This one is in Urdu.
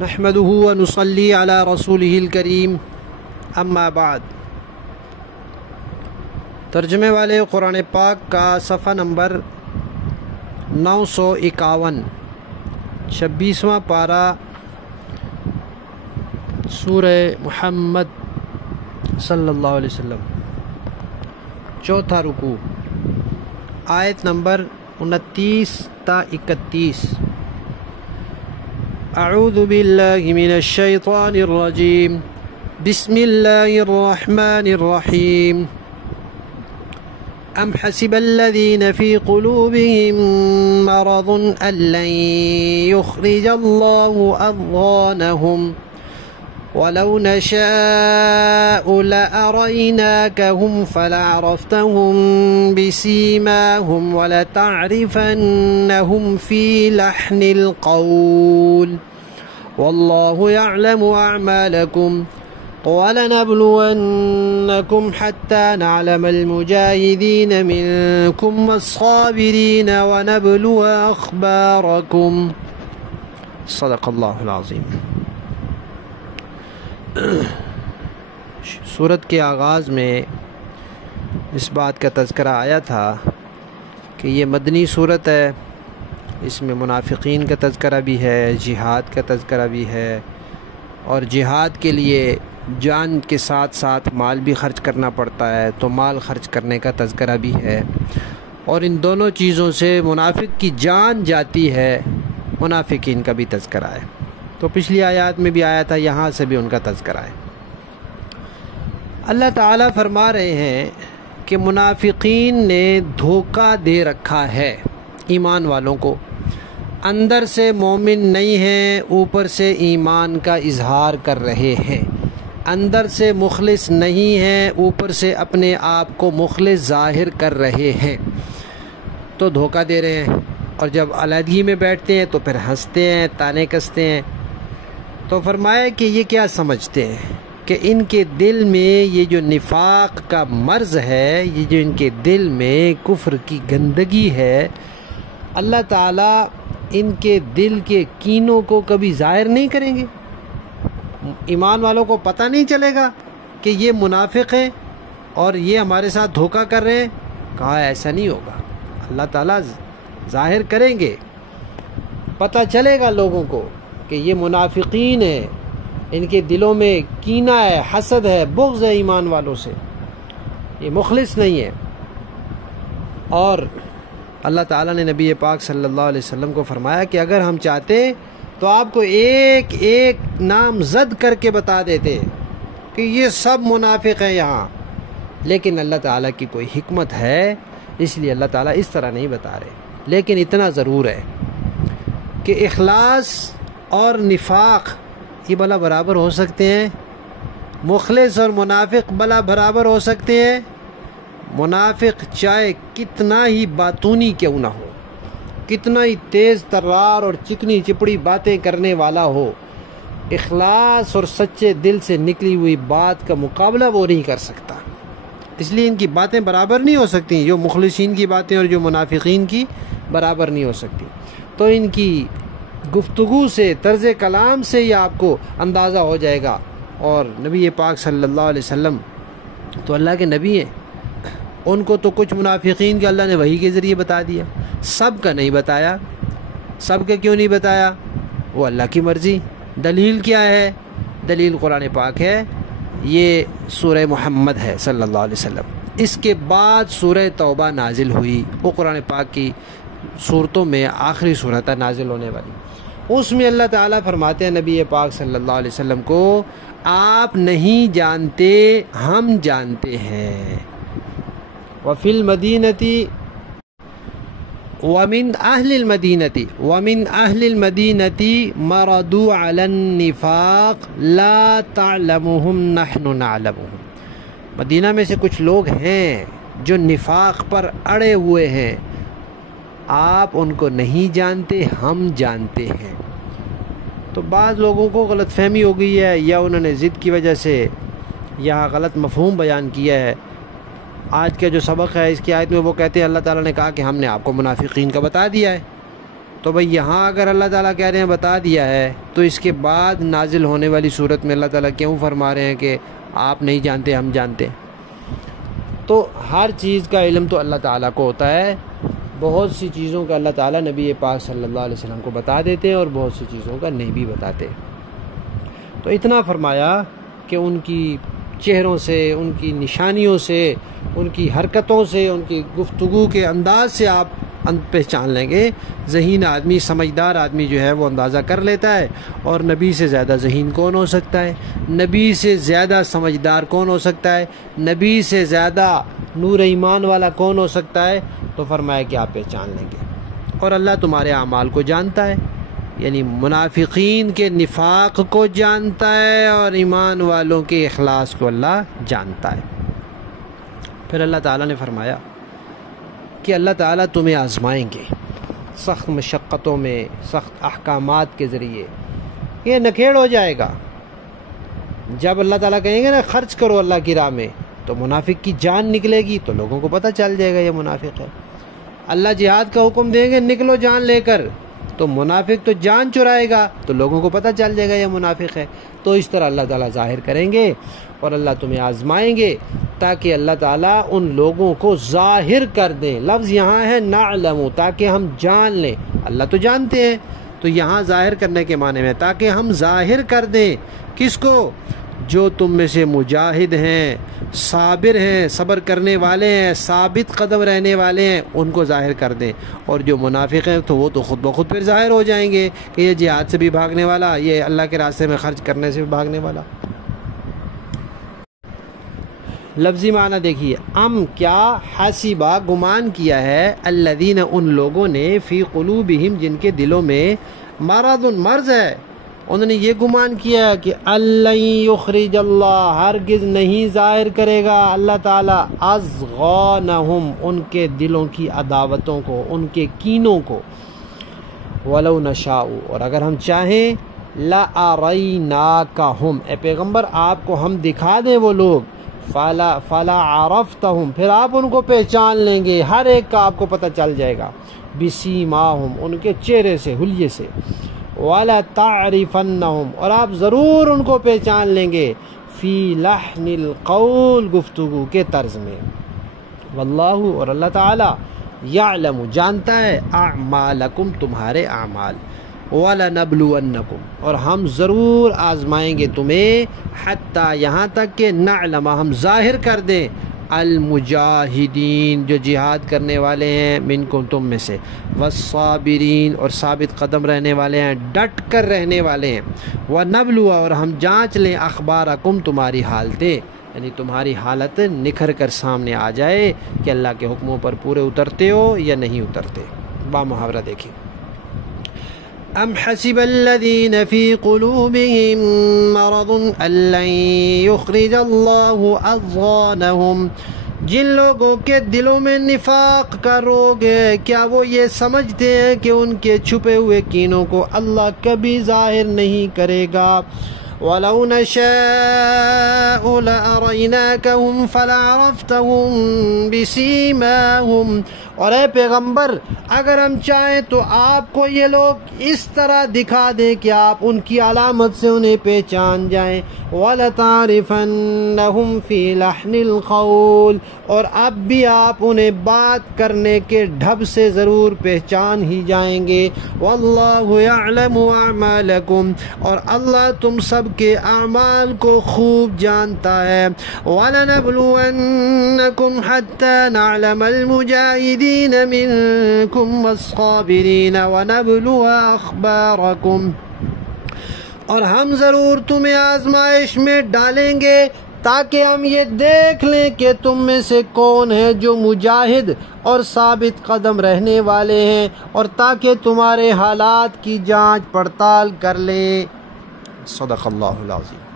نحمده ونصلي على رسوله الكريم اما بعد۔ ترجمے والے قرآن پاک کا صفحہ نمبر 951، 26واں پارہ، سورہ محمد صلی اللہ علیہ وسلم، چوتھا رکوع، آیت نمبر 29 تا 31۔ اعوذ باللہ من الشیطان الرجیم، بسم اللہ الرحمن الرحیم۔ ام حسب الذین فی قلوبهم مرض ان لن یخرج اللہ اضغانهم ولو نشاء لأريناكهم فلعرفتهم بسيماهم ولتعرفنهم في لحن القول والله يعلم أعمالكم ولنبلونكم حتى نعلم المجاهدين منكم والصابرين ونبلو أخباركم۔ صدق اللہ العظیم۔ سورت کے آغاز میں اس بات کا تذکرہ آیا تھا کہ یہ مدنی سورت ہے، اس میں منافقین کا تذکرہ بھی ہے، جہاد کا تذکرہ بھی ہے، اور جہاد کے لیے جان کے ساتھ ساتھ مال بھی خرچ کرنا پڑتا ہے، تو مال خرچ کرنے کا تذکرہ بھی ہے، اور ان دونوں چیزوں سے منافق کی جان جاتی ہے، منافقین کا بھی تذکرہ ہے۔ تو پچھلی آیات میں بھی آیا تھا، یہاں سے بھی ان کا تذکرہ ہے۔ اللہ تعالیٰ فرما رہے ہیں کہ منافقین نے دھوکہ دے رکھا ہے ایمان والوں کو، اندر سے مومن نہیں ہیں، اوپر سے ایمان کا اظہار کر رہے ہیں، اندر سے مخلص نہیں ہیں، اوپر سے اپنے آپ کو مخلص ظاہر کر رہے ہیں، تو دھوکہ دے رہے ہیں، اور جب علیحدگی میں بیٹھتے ہیں تو پھر ہنستے ہیں، تانے کستے ہیں۔ تو فرمایا کہ یہ کیا سمجھتے ہیں کہ ان کے دل میں یہ جو نفاق کا مرض ہے، یہ جو ان کے دل میں کفر کی گندگی ہے، اللہ تعالیٰ ان کے دل کے کینوں کو کبھی ظاہر نہیں کریں گے؟ ایمان والوں کو پتہ نہیں چلے گا کہ یہ منافق ہیں اور یہ ہمارے ساتھ دھوکہ کر رہے ہیں؟ کہا ایسا نہیں ہوگا، اللہ تعالیٰ ظاہر کریں گے، پتہ چلے گا لوگوں کو کہ یہ منافقین ہیں، ان کے دلوں میں کینہ ہے، حسد ہے، بغض ہے ایمان والوں سے، یہ مخلص نہیں ہے۔ اور اللہ تعالیٰ نے نبی پاک صلی اللہ علیہ وسلم کو فرمایا کہ اگر ہم چاہتے تو آپ کو ایک ایک نام زد کر کے بتا دیتے کہ یہ سب منافق ہیں یہاں، لیکن اللہ تعالیٰ کی کوئی حکمت ہے، اس لیے اللہ تعالیٰ اس طرح نہیں بتا رہے۔ لیکن اتنا ضرور ہے کہ اخلاص اور نفاق یہ بلا برابر ہو سکتے ہیں، مخلص اور منافق بلا برابر ہو سکتے ہیں۔ منافق چاہے کتنا ہی باتونی کیوں نہ ہو، کتنا ہی تیز ترار اور چکنی چپڑی باتیں کرنے والا ہو، اخلاص اور سچے دل سے نکلی ہوئی بات کا مقابلہ وہ نہیں کر سکتا، اس لیے ان کی باتیں برابر نہیں ہو سکتی، جو مخلصین کی باتیں اور جو منافقین کی برابر نہیں ہو سکتی۔ تو ان کی گفتگو سے، طرز کلام سے یہ آپ کو اندازہ ہو جائے گا۔ اور نبی پاک صلی اللہ علیہ وسلم تو اللہ کے نبی ہیں، ان کو تو کچھ منافقین کے اللہ نے وحی کے ذریعے بتا دیا، سب کا نہیں بتایا۔ سب کا کیوں نہیں بتایا؟ وہ اللہ کی مرضی۔ دلیل کیا ہے؟ دلیل قرآن پاک ہے، یہ سورہ محمد ہے صلی اللہ علیہ وسلم۔ اس کے بعد سورہ توبہ نازل ہوئی، وہ قرآن پاک کی صورتوں میں آخری صورت ہے نازل ہونے والی۔ اس میں اللہ تعالیٰ فرماتے ہیں نبی پاک صلی اللہ علیہ وسلم کو، آپ نہیں جانتے، ہم جانتے ہیں۔ وَفِي الْمَدِينَةِ وَمِنْ أَهْلِ الْمَدِينَةِ مَرَضُوا عَلَى النِّفَاقِ لَا تَعْلَمُهُمْ نَحْنُ نَعْلَمُهُمْ۔ مدینہ میں سے کچھ لوگ ہیں جو نفاق پر اڑے ہوئے ہیں، آپ ان کو نہیں جانتے، ہم جانتے ہیں۔ تو بعض لوگوں کو غلط فہمی ہو گئی ہے، یا انہوں نے ضد کی وجہ سے یہاں غلط مفہوم بیان کیا ہے۔ آج کا جو سبق ہے اس کی آیت میں وہ کہتے ہیں اللہ تعالیٰ نے کہا کہ ہم نے آپ کو منافقین کا بتا دیا ہے، تو بھئی یہاں اگر اللہ تعالیٰ کہہ رہے ہیں بتا دیا ہے، تو اس کے بعد نازل ہونے والی صورت میں اللہ تعالیٰ کیوں فرما رہے ہیں کہ آپ نہیں جانتے ہم جانتے ہیں؟ تو ہر چیز کا علم تو اللہ تعالیٰ کو ہوتا ہے، بہت سی چیزوں کا اللہ تعالیٰ نبی پاک صلی اللہ علیہ وسلم کو بتا دیتے ہیں اور بہت سی چیزوں کا نہیں بھی بتاتے۔ تو اتنا فرمایا کہ ان کی چہروں سے، ان کی نشانیوں سے، ان کی حرکتوں سے، ان کی گفتگو کے انداز سے آپ پہچان لیں گے۔ ذہین آدمی، سمجھدار آدمی جو ہے وہ اندازہ کر لیتا ہے، اور نبی سے زیادہ ذہین کون ہو سکتا ہے؟ نبی سے زیادہ سمجھدار کون ہو سکتا ہے؟ نبی سے زیادہ نور ایمان والا کون ہو سکتا ہے؟ تو فرمایا کہ آپ پہچان لیں گے۔ اور اللہ تمہارے اعمال کو جانتا ہے، یعنی منافقین کے نفاق کو جانتا ہے اور ایمان والوں کے اخلاص کو اللہ جانتا ہے۔ پھر اللہ تعالیٰ نے فرمایا کہ اللہ تعالیٰ تمہیں آزمائیں گے سخت مشقتوں میں، سخت احکامات کے ذریعے۔ یہ نکھیڑ ہو جائے گا جب اللہ تعالیٰ کہیں گے نا خرچ کرو اللہ کی راہ میں، تو منافق کی جان نکلے گی تو لوگوں کو پتہ چل جائے گا یہ منافق ہے۔ اللہ جہاد کا حکم دیں گے نکلو جان لے کر، تو منافق تو جان چرائے گا تو لوگوں کو پتہ چل جائے گا یہ منافق ہے۔ تو اس طرح اللہ تعالیٰ ظاہر کریں گے اور اللہ تمہیں آزمائیں گے تاکہ اللہ تعالیٰ ان لوگوں کو ظاہر کر دیں۔ لفظ یہاں ہے نعلم، تاکہ ہم جان لیں۔ اللہ تو جانتے ہیں، تو یہاں ظاہر کرنے کے معنی میں تاکہ ہم ظاہر کر دیں۔ کس کو؟ جو تم میں سے مجاہد ہیں، صابر ہیں، صبر کرنے والے ہیں، ثابت قدم رہنے والے ہیں، ان کو ظاہر کر دیں۔ اور جو منافق ہیں تو وہ تو خود بخود پھر ظاہر ہو جائیں گے کہ یہ جہاد سے بھی بھاگنے والا، یہ اللہ کے راستے میں خرچ کرنے سے بھی بھاگنے والا۔ لفظی معنی دیکھیے، کیا حسبہ گمان کیا ہے، الذین ان لوگوں نے، فی قلوبہم جن کے دلوں میں، مرض مرض ہے، انہوں نے یہ گمان کیا کہ اللہ یخرج اللہ، ہرگز نہیں ظاہر کرے گا اللہ تعالیٰ، اضغانہم، ان کے دلوں کی عداوتوں کو، ان کے کینوں کو، ولو نشاء، اور اگر ہم چاہیں، لاریناکہم، اے پیغمبر آپ کو ہم دکھا دیں وہ لوگ، فلا عرفتہم، پھر آپ ان کو پہچان لیں گے، ہر ایک کا آپ کو پتہ چل جائے گا، بسیماہم، ان کے چہرے سے، حلیے سے، ولا تعرفنہم، اور آپ ضرور ان کو پہچان لیں گے، فی لحن القول، گفتگو کے طرز میں، واللہ، اور اللہ تعالی، یعلم، جانتا ہے، اعمالکم، تمہارے اعمال، وَلَنَبْلُوَنَّكُمْ، اور ہم ضرور آزمائیں گے تمہیں، حتیٰ، یہاں تک کہ نعلم، ہم ظاہر کر دیں، المجاہدین، جو جہاد کرنے والے ہیں، منکم، تم میں سے، والصابرین، اور ثابت قدم رہنے والے ہیں، ڈٹ کر رہنے والے ہیں، وَنَبْلُوَ، اور ہم جانچ لیں، اخبارکم، تمہاری حالتیں، یعنی تمہاری حالت نکھر کر سامنے آ جائے کہ اللہ کے حکموں پر پورے اترتے ہو یا نہیں اترتے۔ با محاورہ دیکھیں، ام حسب الذین فی قلوبہم مرض ان لن یخرج اللہ اضغانہم، جن لوگوں کے دلوں میں نفاق کا روگ ہے، کیا وہ یہ سمجھتے ہیں کہ ان کے چھپے ہوئے کینوں کو اللہ کبھی ظاہر نہیں کرے گا؟ وَلَوْ نَشَاءُ لَأَرَيْنَاكَهُمْ فَلَعَرَفْتَهُمْ بِسِيمَاهُمْ، اور اے پیغمبر اگر ہم چاہیں تو آپ کو یہ لوگ اس طرح دکھا دیں کہ آپ ان کی علامت سے انہیں پہچان جائیں، وَلَتَعْرِفَنَّهُمْ فِي لَحْنِ الْقَوْلِ، اور اب بھی آپ انہیں بات کرنے کے ڈھب سے ضرور پہچان ہی جائیں گے، وَاللَّهُ يَعْلَمُ أَعْمَالَكُمْ، اور اللہ تم سب کے اعمال کو خوب جانتا ہے، وَلَنَبْلُوَنَّكُمْ حَتَّى نَعْلَمَ الْمُجَاهِدِينَ مِنْكُمْ وَالصَّابِرِينَ وَنَبْلُوَ أَخْبَارَكُمْ، اور ہم ضرور تمہیں آزمائش میں ڈالیں گے تاکہ ہم یہ دیکھ لیں کہ تم میں سے کون ہے جو مجاہد اور ثابت قدم رہنے والے ہیں، اور تاکہ تمہارے حالات کی جانچ پڑتال کر لیں۔ صدق اللہ العظیم۔